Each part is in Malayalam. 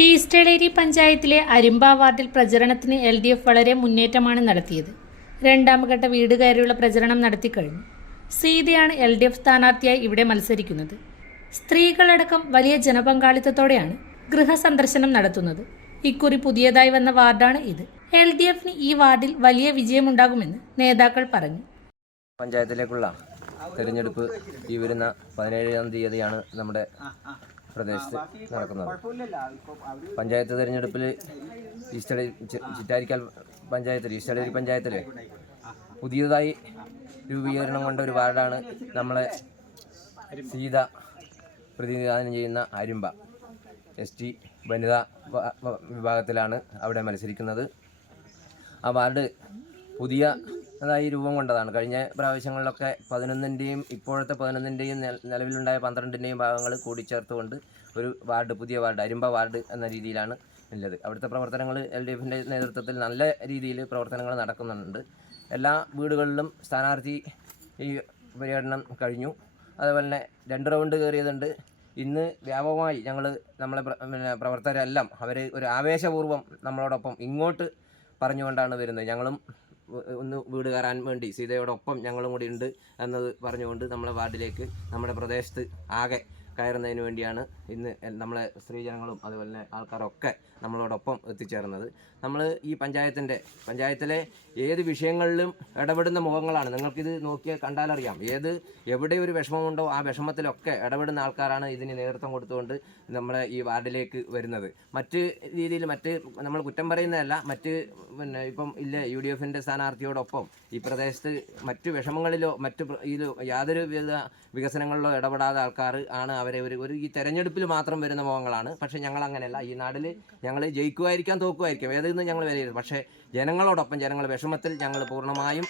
ഈസ്റ്റേളേരി പഞ്ചായത്തിലെ അരിമ്പ വാർഡിൽ പ്രചരണത്തിന് എൽ ഡി എഫ് വളരെ മുന്നേറ്റമാണ് നടത്തിയത്. രണ്ടാമഘട്ട വീട് കയറിയുള്ള പ്രചരണം നടത്തിക്കഴിഞ്ഞു സീതയാണ് എൽ ഡി എഫ് സ്ഥാനാർത്ഥിയായി ഇവിടെ മത്സരിക്കുന്നത്. സ്ത്രീകളടക്കം വലിയ ജനപങ്കാളിത്തത്തോടെയാണ് ഗൃഹസന്ദർശനം നടത്തുന്നത്. ഇക്കുറി പുതിയതായി വന്ന വാർഡാണ് ഇത്. എൽ ഡി എഫിന് ഈ വാർഡിൽ വലിയ വിജയമുണ്ടാകുമെന്ന് നേതാക്കൾ പറഞ്ഞു. പഞ്ചായത്തിലേക്കുള്ള തെരഞ്ഞെടുപ്പ് ഈ വരുന്ന പതിനേഴാം തീയതിയാണ് നമ്മുടെ പ്രദേശത്ത് നടക്കുന്നത്. പഞ്ചായത്ത് തിരഞ്ഞെടുപ്പിൽ ഈസ്റ്റഡി ചിറ്റാരിക്കാൽ പഞ്ചായത്തിൽ ഈസ്റ്റഡേരി പഞ്ചായത്തിൽ പുതിയതായി രൂപീകരണം കൊണ്ട ഒരു വാർഡാണ് നമ്മളെ സീത പ്രതിനിധാനം ചെയ്യുന്ന അരുമ്പ എസ് ടി വനിതാ വിഭാഗത്തിലാണ് അവിടെ മത്സരിക്കുന്നത്. ആ വാർഡ് പുതിയ അതായി രൂപം കൊണ്ടതാണ്. കഴിഞ്ഞ പ്രാവശ്യങ്ങളിലൊക്കെ പതിനൊന്നിന്റെയും ഇപ്പോഴത്തെ പതിനൊന്നിന്റെയും നിലവിലുണ്ടായ പന്ത്രണ്ടിന്റെയും ഭാഗങ്ങൾ കൂടിച്ചേർത്തുകൊണ്ട് ഒരു വാർഡ് പുതിയ വാർഡ് അരുമ്പ വാർഡ് എന്ന രീതിയിലാണ് ഉള്ളത്. അവിടുത്തെ പ്രവർത്തനങ്ങൾ എൽ ഡി എഫിന്റെ നേതൃത്വത്തിൽ നല്ല രീതിയിൽ പ്രവർത്തനങ്ങൾ നടക്കുന്നുണ്ട്. എല്ലാ വീടുകളിലും സ്ഥാനാർത്ഥി ഈ പര്യടനം കഴിഞ്ഞു. അതുപോലെ തന്നെ രണ്ട് റൗണ്ട് കയറിയതുണ്ട്. ഇന്ന് വ്യാപകമായി ഞങ്ങൾ നമ്മളെ പിന്നെ പ്രവർത്തകരെല്ലാം അവർ ഒരു ആവേശപൂർവം നമ്മളോടൊപ്പം ഇങ്ങോട്ട് പറഞ്ഞുകൊണ്ടാണ് വരുന്നത്. ഞങ്ങളും ഒന്ന് വീട് കയറാൻ വേണ്ടി സീതയോടൊപ്പം ഞങ്ങളും കൂടി ഉണ്ട് എന്നത് പറഞ്ഞുകൊണ്ട് നമ്മളെ വാർഡിലേക്ക് നമ്മുടെ പ്രദേശത്ത് ആകെ കയറുന്നതിന് വേണ്ടിയാണ് ഇന്ന് നമ്മളെ സ്ത്രീജനങ്ങളും അതുപോലെ തന്നെ ആൾക്കാരൊക്കെ നമ്മളോടൊപ്പം എത്തിച്ചേർന്നത്. നമ്മൾ ഈ പഞ്ചായത്തിന്റെ പഞ്ചായത്തിലെ ഏത് വിഷയങ്ങളിലും ഇടപെടുന്ന മുഖങ്ങളാണ്. നിങ്ങൾക്കിത് നോക്കിയാൽ കണ്ടാലറിയാം. ഏത് എവിടെ ഒരു വിഷമമുണ്ടോ ആ വിഷമത്തിലൊക്കെ ഇടപെടുന്ന ആൾക്കാരാണ് ഇതിന് നേതൃത്വം കൊടുത്തുകൊണ്ട് നമ്മളെ ഈ വാർഡിലേക്ക് വരുന്നത്. മറ്റ് രീതിയിൽ മറ്റ് നമ്മൾ കുറ്റം പറയുന്നതല്ല. മറ്റ് പിന്നെ ഇപ്പം ഇല്ല യു ഡി എഫിന്റെ സ്ഥാനാർത്ഥിയോടൊപ്പം ഈ പ്രദേശത്ത് മറ്റു വിഷമങ്ങളിലോ മറ്റ് ഇതിലോ യാതൊരു വിധ വികസനങ്ങളിലോ ഇടപെടാതെ ആൾക്കാർ ആണ് അവരെ ഒരു ഒരു ഈ തെരഞ്ഞെടുപ്പിൽ മാത്രം വരുന്ന മുഖങ്ങളാണ്. പക്ഷെ ഞങ്ങൾ അങ്ങനെയല്ല ഈ നാട്ടിൽ ഞങ്ങൾ ജയിക്കുമായിരിക്കാം തോക്കുമായിരിക്കാം. ഏതെന്ന് ഞങ്ങൾ വിലയിരുത്തും. പക്ഷേ ജനങ്ങളോടൊപ്പം ജനങ്ങൾ വിഷമത്തിൽ ഞങ്ങൾ പൂർണമായും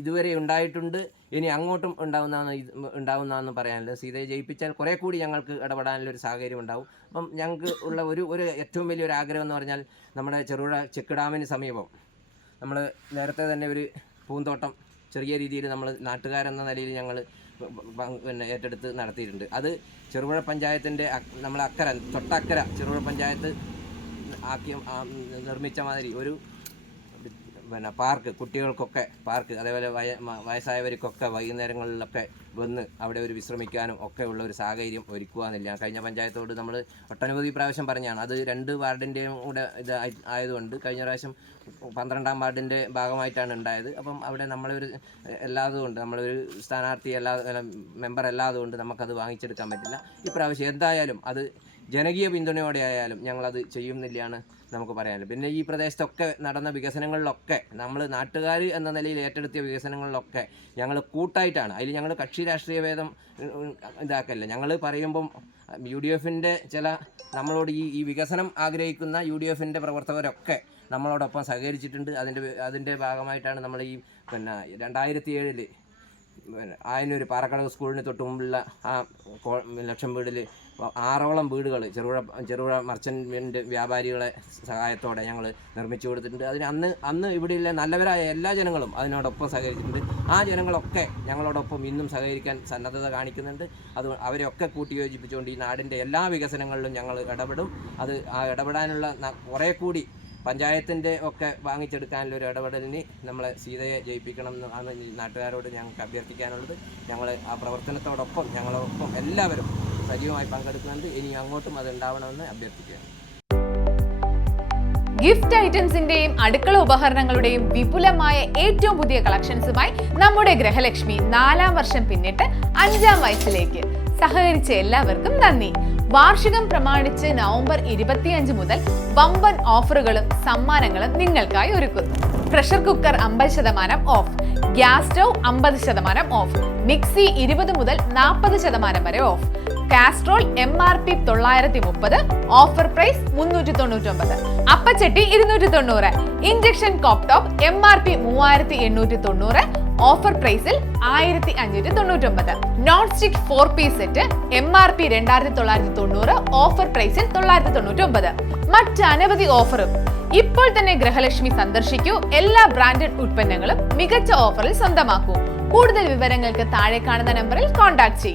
ഇതുവരെ ഉണ്ടായിട്ടുണ്ട്. ഇനി അങ്ങോട്ടും ഉണ്ടാവുന്നതാണ് ഉണ്ടാവുന്നതെന്ന് പറയാനില്ല. സീതയെ ജയിപ്പിച്ചാൽ കുറേ കൂടി ഞങ്ങൾക്ക് ഇടപെടാനുള്ള ഒരു സാഹചര്യം ഉണ്ടാവും. അപ്പം ഞങ്ങൾക്ക് ഉള്ള ഒരു ഒരു ഏറ്റവും വലിയൊരു ആഗ്രഹം എന്ന് പറഞ്ഞാൽ നമ്മുടെ ചെറുപുഴ ചെക്ക് ഡാമിന് സമീപം. നമ്മൾ നേരത്തെ തന്നെ ഒരു പൂന്തോട്ടം ചെറിയ രീതിയിൽ നമ്മൾ നാട്ടുകാരെന്ന നിലയിൽ ഞങ്ങൾ പിന്നെ ഏറ്റെടുത്ത് നടത്തിയിട്ടുണ്ട്. അത് ചെറുപുഴ പഞ്ചായത്തിന്റെ നമ്മളെ അക്കര തൊട്ടക്കര ചെറുപുഴ പഞ്ചായത്ത് ആക്കിയ നിർമ്മിച്ച മാതിരി ഒരു പിന്നെ പാർക്ക് കുട്ടികൾക്കൊക്കെ പാർക്ക് അതേപോലെ വയ വയസ്സായവർക്കൊക്കെ വൈകുന്നേരങ്ങളിലൊക്കെ വന്ന് അവിടെ ഒരു വിശ്രമിക്കാനും ഒക്കെ ഉള്ള ഒരു സാഹചര്യം ഒരുക്കുവാന്നില്ല. കഴിഞ്ഞ പഞ്ചായത്തോട് നമ്മൾ ഒട്ടനവധി പ്രാവശ്യം പറഞ്ഞാണ്. അത് രണ്ട് വാർഡിന്റെയും കൂടെ ഇത് ആയതുകൊണ്ട് കഴിഞ്ഞ പ്രാവശ്യം പന്ത്രണ്ടാം വാർഡിന്റെ ഭാഗമായിട്ടാണ് ഉണ്ടായത്. അപ്പം അവിടെ നമ്മളൊരു എല്ലാതുകൊണ്ട് നമ്മളൊരു സ്ഥാനാർത്ഥി എല്ലാ മെമ്പർ അല്ലാതുകൊണ്ട് നമുക്കത് വാങ്ങിച്ചെടുക്കാൻ പറ്റില്ല. ഇപ്രാവശ്യം എന്തായാലും അത് ജനകീയ പിന്തുണയോടെ ആയാലും ഞങ്ങളത് ചെയ്യുന്നില്ലയാണ് നമുക്ക് പറയാനുള്ളത്. പിന്നെ ഈ പ്രദേശത്തൊക്കെ നടന്ന വികസനങ്ങളിലൊക്കെ നമ്മൾ നാട്ടുകാർ എന്ന നിലയിൽ ഏറ്റെടുത്തിയ വികസനങ്ങളിലൊക്കെ ഞങ്ങൾ കൂട്ടായിട്ടാണ്. അതിൽ ഞങ്ങൾ കക്ഷി രാഷ്ട്രീയ ഭേദം ഇതാക്കല്ല. ഞങ്ങൾ പറയുമ്പം യു ഡി എഫിന്റെ ചില നമ്മളോട് ഈ ഈ വികസനം ആഗ്രഹിക്കുന്ന യു ഡി എഫിന്റെ പ്രവർത്തകരൊക്കെ നമ്മളോടൊപ്പം സഹകരിച്ചിട്ടുണ്ട്. അതിന്റെ അതിന്റെ ഭാഗമായിട്ടാണ് നമ്മൾ ഈ പിന്നെ രണ്ടായിരത്തി പിന്നെ ആയനൂർ പാറക്കടവ് സ്കൂളിന് തൊട്ട് മുമ്പുള്ള ആ ലക്ഷം വീടിൽ ആറോളം വീടുകൾ ചെറുപുഴ ചെറുപുഴ മർച്ചന്റ് വ്യാപാരികളെ സഹായത്തോടെ ഞങ്ങൾ നിർമ്മിച്ചു കൊടുത്തിട്ടുണ്ട്. അതിന് അന്ന് അന്ന് ഇവിടെയുള്ള നല്ലവരായ എല്ലാ ജനങ്ങളും അതിനോടൊപ്പം സഹകരിച്ചിട്ടുണ്ട്. ആ ജനങ്ങളൊക്കെ ഞങ്ങളോടൊപ്പം ഇന്നും സഹകരിക്കാൻ സന്നദ്ധത കാണിക്കുന്നുണ്ട്. അത് അവരെയൊക്കെ കൂട്ടിയോജിപ്പിച്ചുകൊണ്ട് ഈ നാടിന്റെ എല്ലാ വികസനങ്ങളിലും ഞങ്ങൾ ഇടപെടും. അത് ആ ഇടപെടാനുള്ള കുറേ കൂടി പഞ്ചായത്തിന്റെ ഒക്കെ വാങ്ങിച്ചെടുക്കാനുള്ള ഒരു ഇടപെടലിന് നമ്മളെ സീതയെ ജയിപ്പിക്കണം എന്ന് ആണ് ഈ നാട്ടുകാരോട് ഞങ്ങൾക്ക് അഭ്യർത്ഥിക്കാനുള്ളത്. ഞങ്ങൾ ആ പ്രവർത്തനത്തോടൊപ്പം ഞങ്ങളൊപ്പം എല്ലാവരും സജീവമായി പങ്കെടുക്കുന്നുണ്ട്. ഇനി അങ്ങോട്ടും അത് ഉണ്ടാവണമെന്ന് അഭ്യർത്ഥിക്കുകയാണ്. ഗിഫ്റ്റ് ഐറ്റംസിന്റെയും അടുക്കള ഉപകരണങ്ങളുടെയും വിപുലമായ ഏറ്റവും പുതിയ കളക്ഷൻസുമായി നമ്മുടെ ഗ്രഹലക്ഷ്മി നാലാം വർഷം പിന്നിട്ട് അഞ്ചാം വയസ്സിലേക്ക്. സഹകരിച്ച എല്ലാവർക്കും നന്ദി. വാർഷികം പ്രമാണിച്ച് നവംബർ ഇരുപത്തിയഞ്ച് മുതൽ വമ്പൻ ഓഫറുകളും സമ്മാനങ്ങളും നിങ്ങൾക്കായി ഒരുക്കുന്നു. പ്രഷർ കുക്കർ അമ്പത് ശതമാനം ഓഫ് ഗ്യാസ് സ്റ്റൗ അമ്പത് ശതമാനം ഓഫ് മിക്സി ഇരുപത് മുതൽ നാൽപ്പത് ശതമാനം വരെ off Castrol M R P തൊള്ളായിരത്തി മുപ്പത് ഓഫർ പ്രൈസ് മുന്നൂറ്റി തൊണ്ണൂറ്റി ഒമ്പത് അപ്പച്ചട്ടി ഇരുന്നൂറ്റി തൊണ്ണൂറ് injection cooktop M R P മൂവായിരത്തി എണ്ണൂറ്റി തൊണ്ണൂറ് ഓഫർ പ്രൈസിൽ ആയിരത്തി അഞ്ഞൂറ്റി തൊണ്ണൂറ്റി ഒമ്പത് non stick four piece set M R P രണ്ടായിരത്തി തൊള്ളായിരത്തി തൊണ്ണൂറ് ഓഫർ പ്രൈസിൽ തൊള്ളായിരത്തി തൊണ്ണൂറ്റി ഒമ്പത് മറ്റനവധി ഓഫറും ഇപ്പോൾ തന്നെ ഗൃഹലക്ഷ്മി സന്ദർശിക്കൂ. എല്ലാ ബ്രാൻഡഡ് ഉൽപ്പന്നങ്ങളും മികച്ച ഓഫറിൽ സ്വന്തമാക്കൂ. കൂടുതൽ വിവരങ്ങൾക്ക് താഴെ കാണുന്ന നമ്പറിൽ കോൺടാക്ട് ചെയ്യൂ.